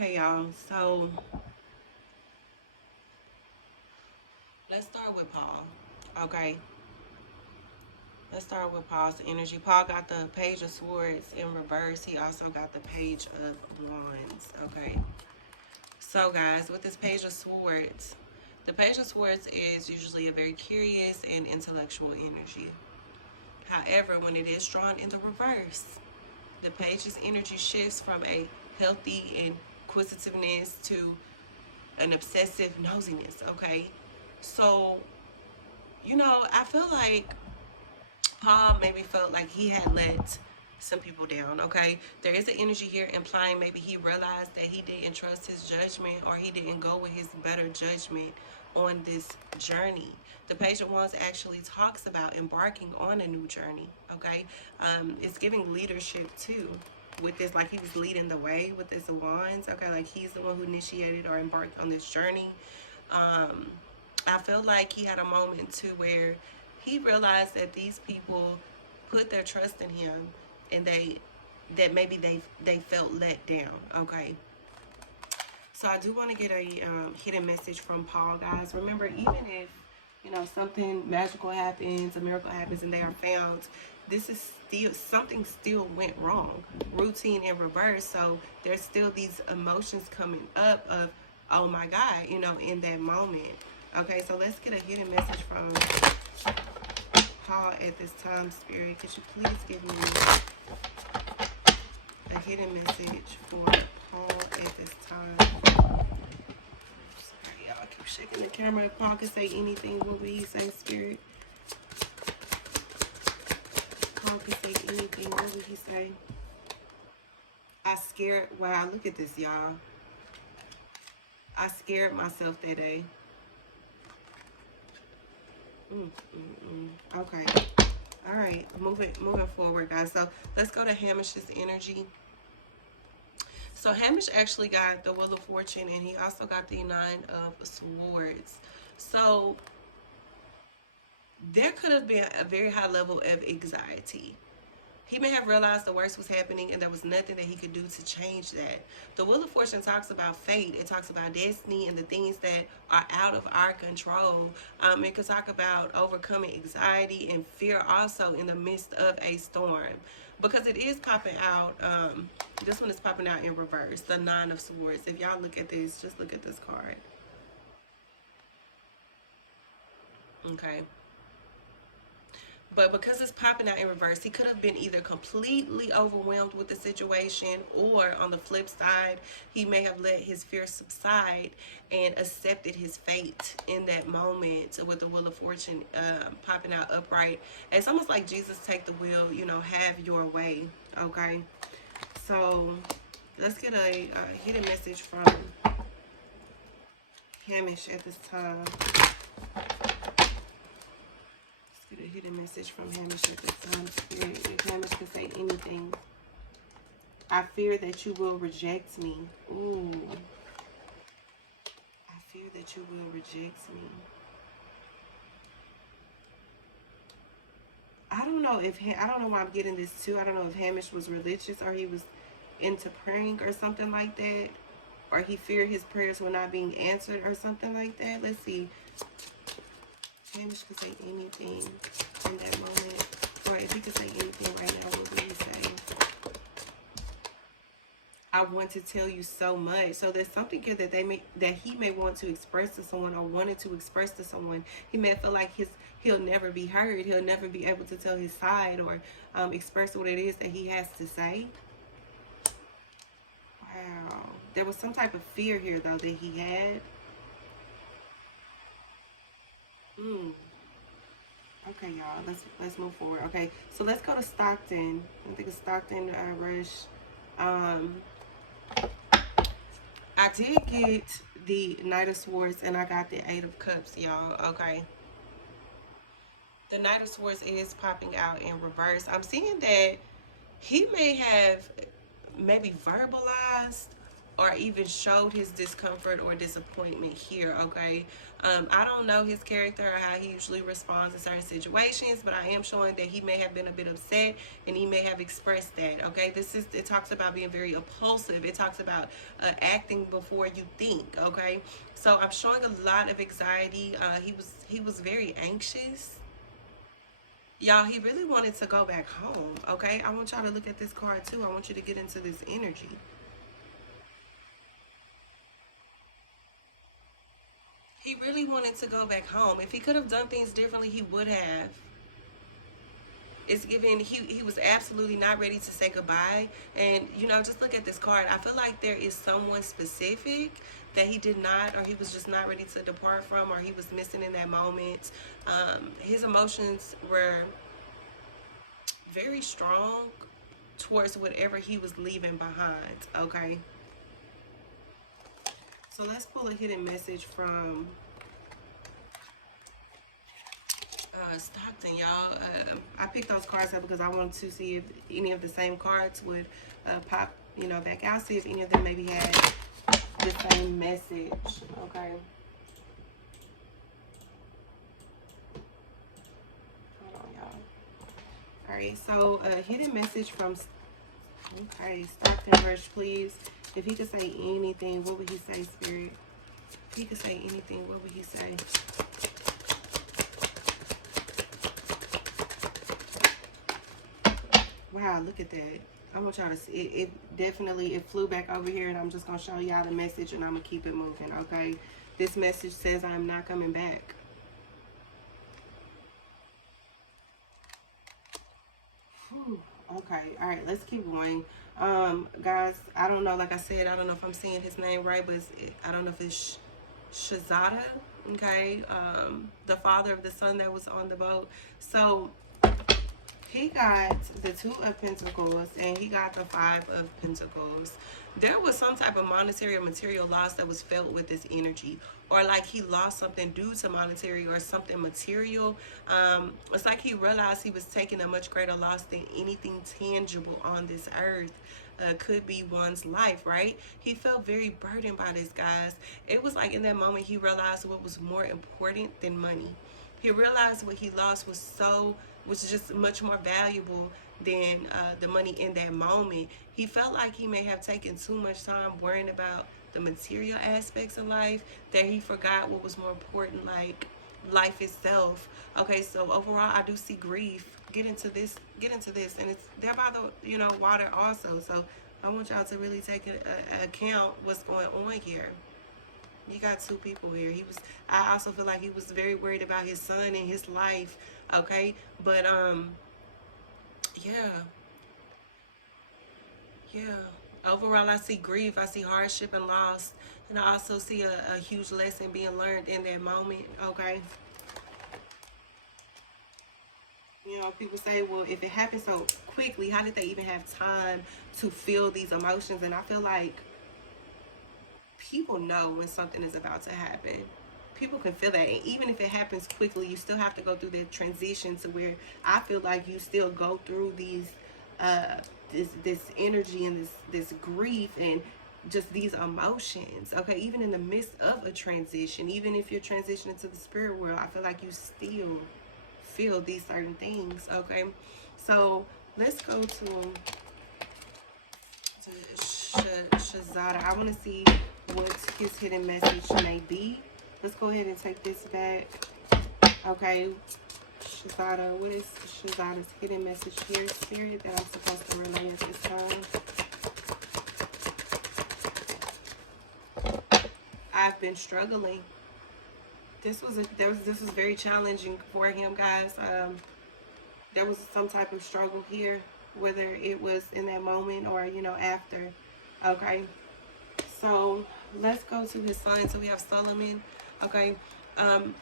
Okay, y'all. So let's start with Paul. Okay. Let's start with Paul's energy. Paul got the Page of Swords in reverse. He also got the Page of Wands. Okay. So, guys, with this Page of Swords, the Page of Swords is usually a very curious and intellectual energy. However, when it is drawn in the reverse, the Page's energy shifts from a healthy inquisitiveness to an obsessive nosiness. Okay. So, I feel like Paul maybe felt like he had let some people down, okay? There is an energy here implying maybe he realized that he didn't trust his judgment or he didn't go with his better judgment on this journey. The Page of Wands actually talks about embarking on a new journey, okay? It's giving leadership too. With this, like he was leading the way with this wands, okay? Like he's the one who initiated or embarked on this journey. Um, I feel like he had a moment too where he realized that these people put their trust in him and that maybe they felt let down. Okay. So I do want to get a hidden message from Paul, guys. Remember, even if something magical happens, a miracle happens, and they are found, this is still something still went wrong. Routine in reverse. So there's still these emotions coming up of, oh my God, in that moment. Okay, so let's get a hidden message from Paul at this time, Spirit. Could you please give me a hidden message for Paul at this time? Sorry, y'all. I keep shaking the camera. If Paul could say anything, what would he say, Spirit? Paul could say anything, what would he say? I scared. Wow, look at this, y'all. I scared myself that day. Okay. All right. Moving forward, guys. So let's go to Hamish's energy. So Hamish actually got the Wheel of Fortune, and he also got the Nine of Swords. So there could have been a very high level of anxiety. He may have realized the worst was happening and there was nothing that he could do to change that. The Wheel of Fortune talks about fate. It talks about destiny and the things that are out of our control. It could talk about overcoming anxiety and fear also in the midst of a storm. Because it is popping out, this one is popping out in reverse, the Nine of Swords. If y'all look at this, just look at this card. Okay. But because it's popping out in reverse, he could have been either completely overwhelmed with the situation, or on the flip side, he may have let his fear subside and accepted his fate in that moment with the Wheel of Fortune popping out upright. It's almost like Jesus, take the wheel, have your way. Okay. So let's get a hidden message from Hamish at this time. Get a hidden message from Hamish at this time, Spirit. If Hamish can say anything. I fear that you will reject me. Ooh. I fear that you will reject me. I don't know why I'm getting this too. I don't know if Hamish was religious or he was into praying or something like that. Or he feared his prayers were not being answered or something like that. Let's see. Hamish could say anything in that moment. Or if he could say anything right now, what would he say? I want to tell you so much. So there's something here that he may want to express to someone or wanted to express to someone. He may feel like he'll never be heard. He'll never be able to tell his side or express what it is that he has to say. Wow. There was some type of fear here though that he had. Okay, y'all. Let's move forward. Okay, so let's go to Stockton. I think it's Stockton Rush. I did get the Knight of Swords and I got the Eight of Cups, y'all. Okay. The Knight of Swords is popping out in reverse. I'm seeing that he may have maybe verbalized or even showed his discomfort or disappointment here, okay? I don't know his character or how he usually responds in certain situations, but I am showing that he may have been a bit upset and he may have expressed that, okay? It talks about being very impulsive. It talks about acting before you think, okay? So I'm showing a lot of anxiety. He was very anxious. Y'all, he really wanted to go back home, okay? I want y'all to look at this card too. I want you to get into this energy. He really wanted to go back home. If he could have done things differently, he would have. It's given he was absolutely not ready to say goodbye. And just look at this card. I feel like there is someone specific that he did not, or he was just not ready to depart from, or he was missing in that moment. His emotions were very strong towards whatever he was leaving behind, okay? So let's pull a hidden message from Stockton, y'all. I picked those cards up because I wanted to see if any of the same cards would pop, back out. See if any of them maybe had the same message, okay? Hold on, y'all. All right, so hidden message from, okay, Stockton Rush, please. If he could say anything, what would he say, Spirit? If he could say anything, what would he say? Wow, look at that. I want y'all to see it. It flew back over here, and I'm just going to show y'all the message, and I'm going to keep it moving, okay? This message says I'm not coming back. Whew. Okay, all right, let's keep going. Guys, I don't know, like I said, I don't know if I'm saying his name right, but I don't know if it's Shazada, okay? The father of the son that was on the boat. So he got the Two of Pentacles and he got the Five of Pentacles. There was some type of monetary or material loss that was felt with this energy, or like he lost something due to monetary or something material. It's like he realized he was taking a much greater loss than anything tangible on this earth. Could be one's life, right? He felt very burdened by this, guys. It was like in that moment he realized what was more important than money. He realized what he lost was just much more valuable than the money in that moment. He felt like he may have taken too much time worrying about the material aspects of life that he forgot what was more important, like life itself. Okay, so overall, I do see grief. Get into this, and it's there by the water also. So I want y'all to really take account what's going on here. You got two people here. I also feel like he was very worried about his son and his life. Okay, but yeah, yeah. Overall, I see grief. I see hardship and loss, and I also see a huge lesson being learned in that moment. Okay. People say, well, if it happened so quickly, how did they even have time to feel these emotions? And I feel like people know when something is about to happen. People can feel that. And even if it happens quickly, you still have to go through the transition to where I feel like you still go through these this energy and this grief and just these emotions. Okay, even in the midst of a transition, even if you're transitioning to the spirit world, I feel like you still feel these certain things. Okay, so let's go to Shazada. I want to see what his hidden message may be. Let's go ahead and take this back. Okay, Shazada, what is Shazada's hidden message here, Spirit, that I'm supposed to relay at this time? I've been struggling. This was very challenging for him, guys. There was some type of struggle here, whether it was in that moment or after. Okay, so let's go to his son. So we have Solomon. Okay,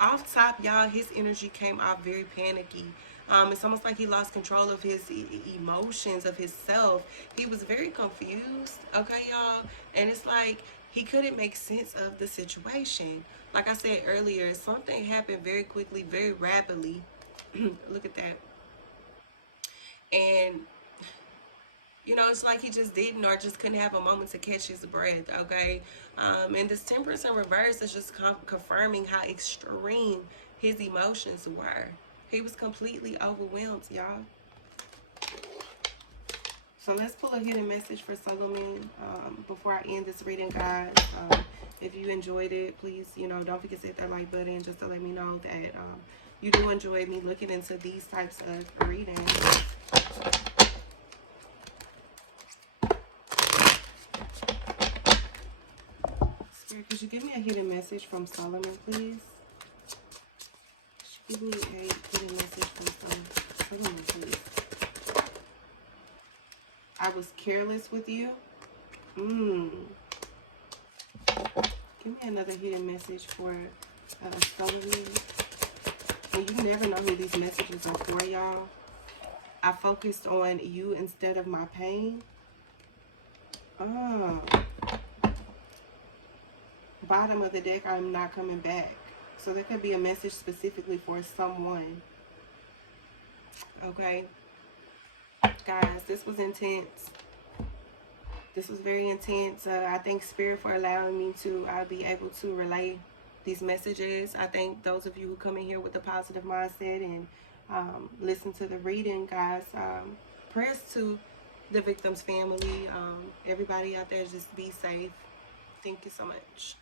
off top, y'all, his energy came out very panicky. It's almost like he lost control of his emotions, of his self. He was very confused. Okay, y'all, and it's like he couldn't make sense of the situation. Like I said earlier, something happened very quickly, very rapidly. Look at that. And You know, it's like he just didn't or just couldn't have a moment to catch his breath, okay? And this temperance in reverse is just confirming how extreme his emotions were. He was completely overwhelmed, y'all. So let's pull a hidden message for Solomon before I end this reading, guys. If you enjoyed it, please, don't forget to hit that like button just to let me know that you do enjoy me looking into these types of readings. Spirit, could you give me a hidden message from Solomon, please? Give me a hidden message from Solomon, please. I was careless with you. Give me another hidden message for Solomon. And you never know who these messages are for, y'all. I focused on you instead of my pain. Bottom of the deck, I'm not coming back. So there could be a message specifically for someone. Okay. Guys, this was intense. This was very intense. I thank Spirit for allowing me to be able to relay these messages. I thank those of you who come in here with a positive mindset and listen to the reading, guys. Prayers to the victim's family. Everybody out there, just be safe. Thank you so much.